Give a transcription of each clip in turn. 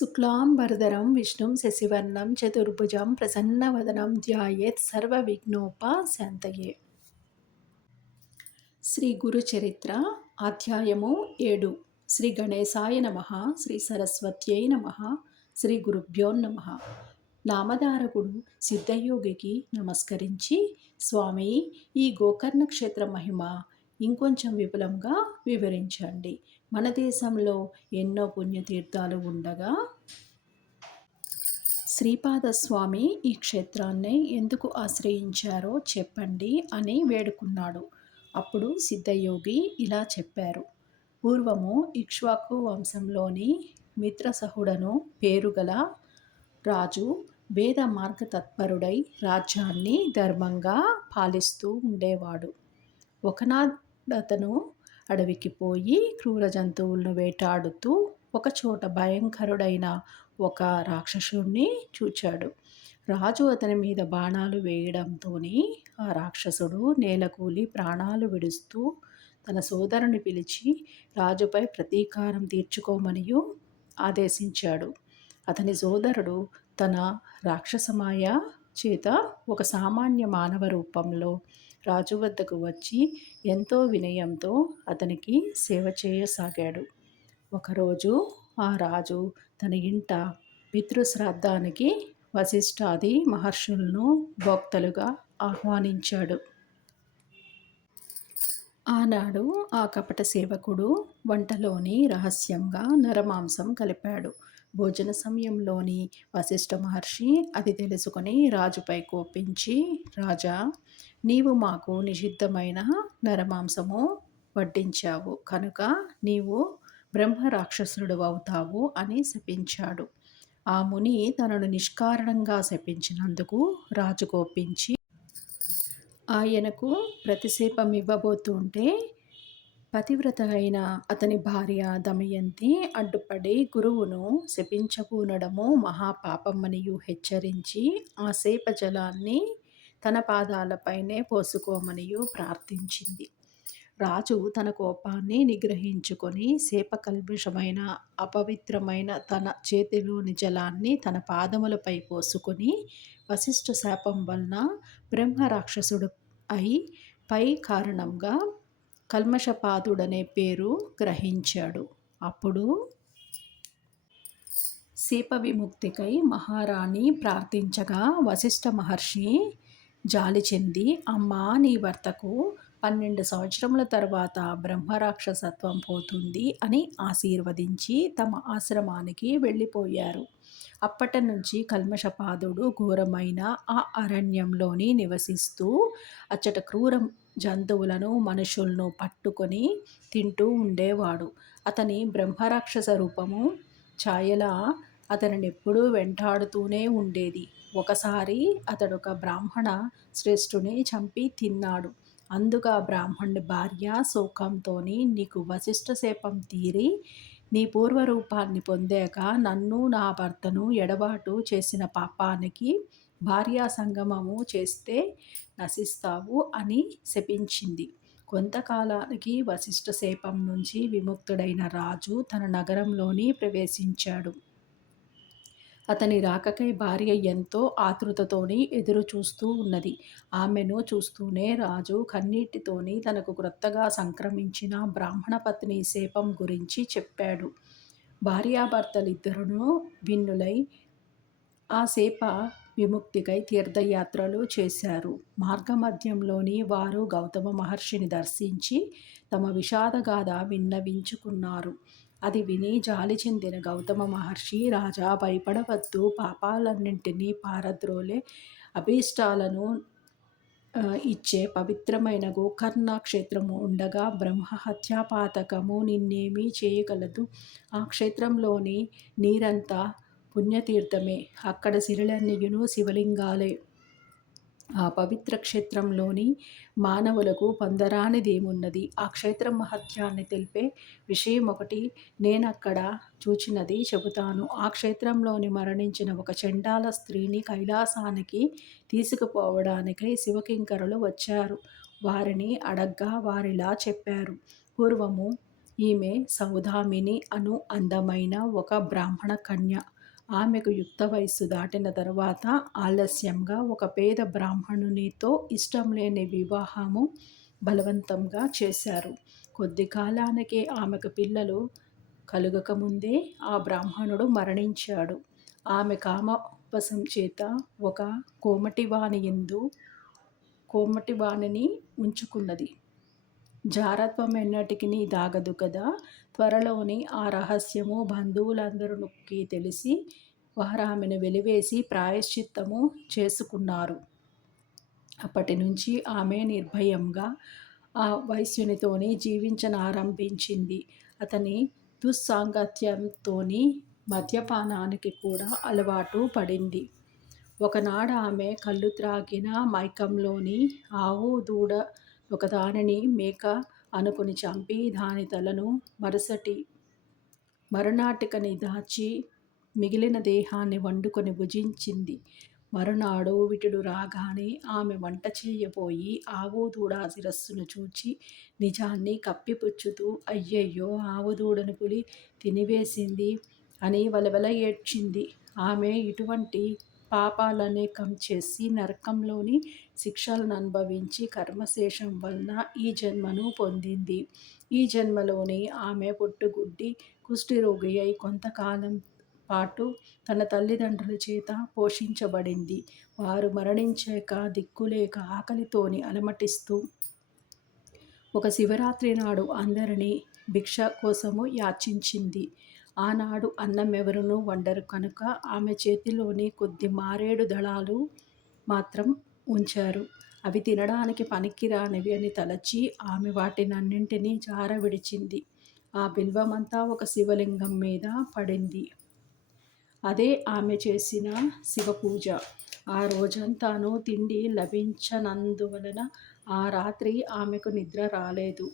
శుక్లాంబరధరం విష్ణుం శశివర్ణం చతుర్భుజం ప్రసన్నవదనం ధ్యాయేత్ సర్వవిఘ్నోపశాంతయే శ్రీ గురు చరిత్ర అధ్యాయము ఏడు. శ్రీ గణేశాయ నమ శ్రీ సరస్వత్యై నమ శ్రీ గురుభ్యో నమ. నామధారకుడు సిద్ధయోగికి నమస్కరించి స్వామి ఈ గోకర్ణ క్షేత్ర మహిమ ఇంకొంచెం విపులంగా వివరించండి. మన దేశంలో ఎన్నో పుణ్యతీర్థాలు ఉండగా శ్రీపాదస్వామి ఈ క్షేత్రాన్ని ఎందుకు ఆశ్రయించారో చెప్పండి అని వేడుకున్నాడు. అప్పుడు సిద్ధయోగి ఇలా చెప్పారు. పూర్వము ఇక్ష్వాకు వంశంలోని మిత్రసహుడను పేరుగల రాజు వేద మార్గతత్పరుడై రాజ్యాన్ని ధర్మంగా పాలిస్తూ ఉండేవాడు. ఒకనాడతను అడవికి పోయి క్రూర జంతువులను వేటాడుతూ ఒకచోట భయంకరుడైన ఒక రాక్షసుణ్ణి చూచాడు. రాజు అతని మీద బాణాలు వేయడంతో ఆ రాక్షసుడు నేలకూలి ప్రాణాలు విడుస్తూ తన సోదరుని పిలిచి రాజుపై ప్రతీకారం తీర్చుకోమనియు ఆదేశించాడు. అతని సోదరుడు తన రాక్షసమాయ చేత ఒక సామాన్య మానవ రూపంలో రాజు వద్దకు వచ్చి ఎంతో వినయంతో అతనికి సేవ చేయసాగాడు. ఒకరోజు ఆ రాజు తన ఇంట పితృశ్రాద్ధానికి వశిష్ఠాది మహర్షులను భోక్తలుగా ఆహ్వానించాడు. ఆనాడు ఆ కపట సేవకుడు వంటలోని రహస్యంగా నరమాంసం కలిపాడు. భోజన సమయంలోని వశిష్ఠ మహర్షి అది తెలుసుకొని రాజుపై కోపించి రాజా నీవు మాకు నిషిద్ధమైన నరమాంసము వడ్డించావు. కనుక నీవు బ్రహ్మ రాక్షసుడు అవుతావు అని శపించాడు. ఆ ముని తనను నిష్కారణంగా శపించినందుకు రాజు కోపించి ఆయనకు ప్రతిశేపం ఇవ్వబోతుంటే పతివ్రత అయిన అతని భార్య దమయంతి అడ్డుపడి గురువును శపించకూనడము మహాపాపమనియు హెచ్చరించి ఆ సేప జలాన్ని తన పాదాలపైనే పోసుకోమనియు ప్రార్థించింది. రాజు తన కోపాన్ని నిగ్రహించుకొని శేపకల్భిషమైన అపవిత్రమైన తన చేతిలోని జలాన్ని తన పాదములపై పోసుకొని వశిష్ఠ శాపం వలన బ్రహ్మ రాక్షసుడు అయి పై కారణంగా కల్మషపాదుడనే పేరు గ్రహించాడు. అప్పుడు శీప విముక్తికై మహారాణి ప్రార్థించగా వశిష్ఠ మహర్షి జాలి చెంది అమ్మా నీ భర్తకు పన్నెండు సంవత్సరముల తర్వాత బ్రహ్మరాక్షసత్వం పోతుంది అని ఆశీర్వదించి తమ ఆశ్రమానికి వెళ్ళిపోయారు. అప్పటి నుంచి కల్మషపాదుడు ఘోరమైన ఆ అరణ్యంలోని నివసిస్తూ అచ్చట క్రూర జంతువులను మనుషులను పట్టుకొని తింటూ ఉండేవాడు. అతని బ్రహ్మరాక్షస రూపము ఛాయల అతనిని ఎప్పుడూ వెంటాడుతూనే ఉండేది. ఒకసారి అతడు ఒక బ్రాహ్మణ శ్రేష్ఠుని చంపి తిన్నాడు. అందుకు ఆ బ్రాహ్మణుడి భార్య శోకంతో నీకు వశిష్ఠ శాపం తీరి నీ పూర్వరూపాన్ని పొందాక నన్ను నా భర్తను ఎడబాటు చేసిన పాపానికి భార్యా సంగమము చేస్తే నశిస్తావు అని శపించింది. కొంతకాలానికి వశిష్ఠ శాపం నుంచి విముక్తుడైన రాజు తన నగరంలోని ప్రవేశించాడు. అతని రాకకై భార్య ఎంతో ఆతృతతోని ఎదురు చూస్తూ ఉన్నది. ఆమెను చూస్తూనే రాజు కన్నీటితోని తనకు క్రొత్తగా సంక్రమించిన బ్రాహ్మణ పత్ని శేపం గురించి చెప్పాడు. భార్యాభర్తలిద్దరును విన్నులై ఆ సేప విముక్తికై తీర్థయాత్రలు చేశారు. మార్గమధ్యంలోని వారు గౌతమ మహర్షిని దర్శించి తమ విషాదగాథ విన్నవించుకున్నారు. అది విని జాలి చెందిన గౌతమ మహర్షి రాజా భయపడవద్దు. పాపాలన్నింటినీ పారద్రోలే. అభీష్టాలను ఇచ్చే పవిత్రమైన గోకర్ణ క్షేత్రము ఉండగా బ్రహ్మ హత్యాపాతకము నిన్నేమీ చేయగలదు. ఆ క్షేత్రంలోని నీరంతా పుణ్యతీర్థమే. అక్కడ సిరిలన్నీయును శివలింగాలే. ఆ పవిత్ర క్షేత్రంలోని మానవులకు పొందరానిదేమున్నది ఆ క్షేత్రం మహత్యాన్ని తెలిపే విషయం ఒకటి నేనక్కడ చూచినది చెబుతాను. ఆ క్షేత్రంలోని మరణించిన ఒక చండాల స్త్రీని కైలాసానికి తీసుకుపోవడానికై శివకింకరులు వచ్చారు. వారిని అడగ్గా వారిలా చెప్పారు. పూర్వము ఈమె సౌదామిని అను అందమైన ఒక బ్రాహ్మణ కన్య. ఆమెకు యుక్త వయస్సు దాటిన తర్వాత ఆలస్యంగా ఒక పేద బ్రాహ్మణునితో ఇష్టం లేని వివాహము బలవంతంగా చేశారు. కొద్ది కాలానికే ఆమెకు పిల్లలు కలుగకముందే ఆ బ్రాహ్మణుడు మరణించాడు. ఆమె కామవశం చేత ఒక కోమటివాణి ఎందు కోమటివాణిని ఉంచుకున్నది. జారత్వం ఎన్నటికి దాగదు కదా. త్వరలోని ఆ రహస్యము బంధువులందరికి తెలిసి వారు ఆమెను వెలివేసి ప్రాయశ్చిత్తము చేసుకున్నారు. అప్పటి నుంచి ఆమె నిర్భయంగా ఆ వైశ్యునితోని జీవించనారంభించింది. అతని దుస్సాంగత్యంతోని మద్యపానానికి కూడా అలవాటు పడింది. ఒకనాడు ఆమె కళ్ళు త్రాగిన మైకంలోని ఆవు దూడ ఒకదానిని మేక అనుకుని చంపి దాని తలను మరుసటి మరునాటికని దాచి మిగిలిన దేహాన్ని వండుకొని భుజించింది. మరునాడు విటుడు రాగానే ఆమె వంట చేయబోయి ఆవు దూడ శిరస్సును చూచి నిజాన్ని కప్పిపుచ్చుతూ అయ్యయ్యో ఆవు దూడను పులి తినివేసింది అని వలవల ఏడ్చింది. ఆమె ఇటువంటి పాపాలనేకం చేసి నరకంలోని శిక్షలను అనుభవించి కర్మశేషం వలన ఈ జన్మను పొందింది. ఈ జన్మలోని ఆమె పుట్టుగుడ్డి కుష్ఠిరోగి అయి కొంతకాలం పాటు తన తల్లిదండ్రుల చేత పోషించబడింది. వారు మరణించాక దిక్కులేక ఆకలితోని అలమటిస్తూ ఒక శివరాత్రి నాడు అందరినీ భిక్ష కోసము యాచించింది. ఆనాడు అన్నం ఎవరునూ వండరు కనుక ఆమె చేతిలోని కొద్ది మారేడు దళాలు మాత్రం ఉంచారు. అవి తినడానికి పనికిరానివి అని తలచి ఆమె వాటినన్నింటినీ జార విడిచింది ఆ బిల్వమంతా ఒక శివలింగం మీద పడింది. అదే ఆమె చేసిన శివపూజ. ఆ రోజంతాను తిండి లభించనందువలన ఆ రాత్రి ఆమెకు నిద్ర రాలేదు.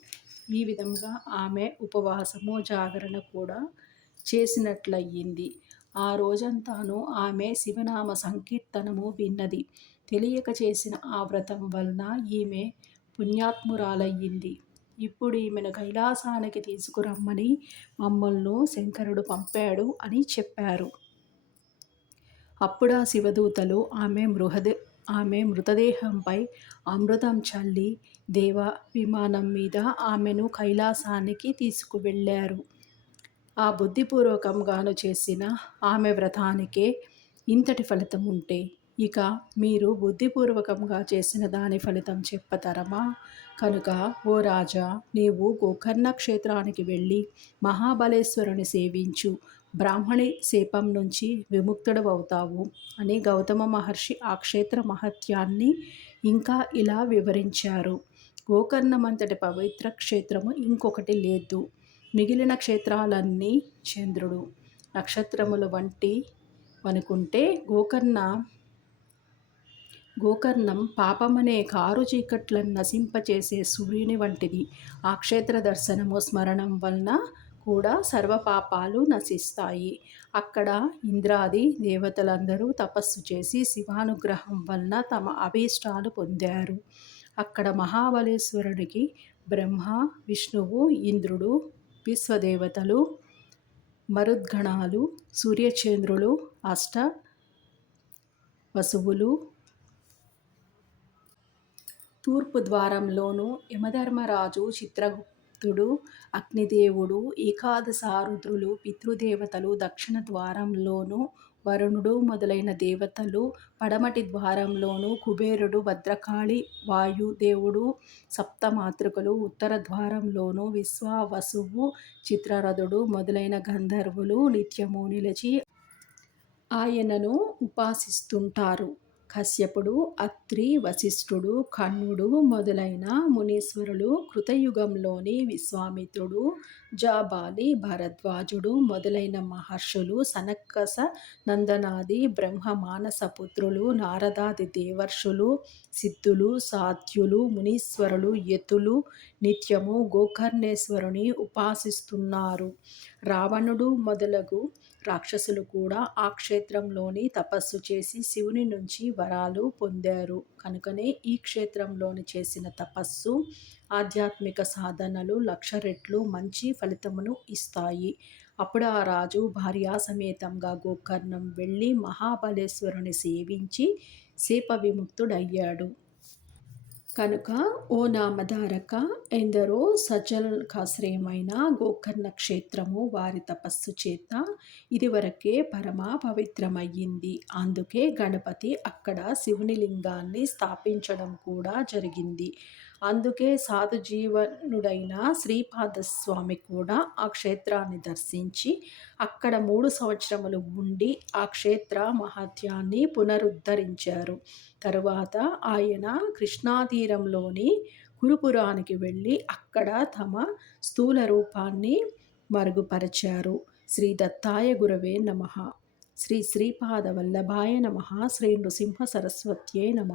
ఈ విధంగా ఆమె ఉపవాసము జాగరణ కూడా చేసినట్లయింది. ఆ రోజంతాను ఆమె శివనామ సంకీర్తనము విన్నది. తెలియక చేసిన ఆ వ్రతం వలన ఈమె పుణ్యాత్మురాలయ్యింది. ఇప్పుడు ఈమెను కైలాసానికి తీసుకురమ్మని మమ్మల్ని శంకరుడు పంపాడు అని చెప్పారు. అప్పుడు ఆ శివదూతలు ఆమె మృహదే ఆమె మృతదేహంపై అమృతం చల్లి దేవ విమానం మీద ఆమెను కైలాసానికి తీసుకువెళ్ళారు. ఆ బుద్ధిపూర్వకంగాను చేసిన ఆమె వ్రతానికే ఇంతటి ఫలితం ఉంటే ఇక మీరు బుద్ధిపూర్వకంగా చేసిన దాని ఫలితం చెప్పతరమా? కనుక ఓ రాజా నీవు గోకర్ణ క్షేత్రానికి వెళ్ళి మహాబలేశ్వరుని సేవించు. బ్రాహ్మణి శేపం నుంచి విముక్తుడవవుతావు అని గౌతమ మహర్షి ఆ క్షేత్ర మహత్యాన్ని ఇంకా ఇలా వివరించారు. గోకర్ణమంతటి పవిత్ర క్షేత్రము ఇంకొకటి లేదు. మిగిలిన క్షేత్రాలన్నీ చంద్రుడు. నక్షత్రముల వంటి అనుకుంటే గోకర్ణ గోకర్ణం పాపమనే కారు చీకట్లను నశింపచేసే సూర్యుని వంటిది. ఆ క్షేత్ర దర్శనము స్మరణం వలన కూడా సర్వపాపాలు నశిస్తాయి. అక్కడ ఇంద్రాది దేవతలందరూ తపస్సు చేసి శివానుగ్రహం వలన తమ అభీష్టాలు పొందారు. అక్కడ మహాబలేశ్వరుడికి బ్రహ్మ విష్ణువు ఇంద్రుడు విశ్వదేవతలు మరుద్గణాలు సూర్యచంద్రులు అష్ట వసువులు తూర్పు ద్వారంలోనూ యమధర్మరాజు చిత్రగుప్తుడు అగ్నిదేవుడు ఏకాదశారుద్రులు పితృదేవతలు దక్షిణ ద్వారంలోనూ వరుణుడు మొదలైన దేవతలు పడమటి ద్వారంలోను కుబేరుడు భద్రకాళి వాయుదేవుడు సప్తమాతృకలు ఉత్తర ద్వారంలోను విశ్వావసువు చిత్రరథుడు మొదలైన గంధర్వులు నిత్యము నిలిచి ఆయనను ఉపాసిస్తుంటారు. కశ్యపుడు అత్రి వశిష్ఠుడు కర్ణుడు మొదలైన మునీశ్వరులు కృతయుగంలోని విశ్వామిత్రుడు జాబాలి భరద్వాజుడు మొదలైన మహర్షులు సనక్కస నందనాది బ్రహ్మ మానస పుత్రులు నారదాది దేవర్షులు సిద్ధులు సాధ్యులు మునీశ్వరులు యతులు నిత్యము గోకర్ణేశ్వరుని ఉపాసిస్తున్నారు. రావణుడు మొదలగు రాక్షసులు కూడా ఆ క్షేత్రంలోని తపస్సు చేసి శివుని నుంచి వరాలు పొందారు. కనుకనే ఈ క్షేత్రంలోని చేసిన తపస్సు ఆధ్యాత్మిక సాధనలు లక్ష రెట్లు మంచి ఫలితమును ఇస్తాయి. అప్పుడు ఆ రాజు భార్యా సమేతంగా గోకర్ణం వెళ్ళి మహాబలేశ్వరుని సేవించి సేప విముక్తుడయ్యాడు కనుక ఓ నామధారక ఎందరో సజ్జనకాశ్రయమైన గోకర్ణ క్షేత్రము వారి తపస్సు చేత ఇదివరకే పరమ పవిత్రమయ్యింది. అందుకే గణపతి అక్కడ శివుని లింగాన్ని స్థాపించడం కూడా జరిగింది. అందుకే సాధుజీవనుడైన శ్రీపాదస్వామి కూడా ఆ క్షేత్రాన్ని దర్శించి అక్కడ మూడు సంవత్సరములు ఉండి ఆ క్షేత్ర మహత్యాన్ని పునరుద్ధరించారు. తరువాత ఆయన కృష్ణాతీరంలోని గురుపురానికి వెళ్ళి అక్కడ తమ స్థూల రూపాన్ని మరుగుపరిచారు. శ్రీ దత్తాయ గురవే నమ. శ్రీ శ్రీపాద వల్లభాయ నమ. శ్రీ నృసింహ సరస్వత్యే నమ.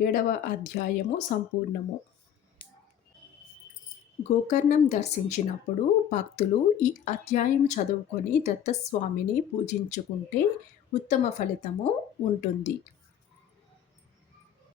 ఏడవ అధ్యాయము సంపూర్ణము. గోకర్ణం దర్శించినప్పుడు భక్తులు ఈ అధ్యాయం చదువుకొని దత్తస్వామిని పూజించుకుంటే ఉత్తమ ఫలితము ఉంటుంది.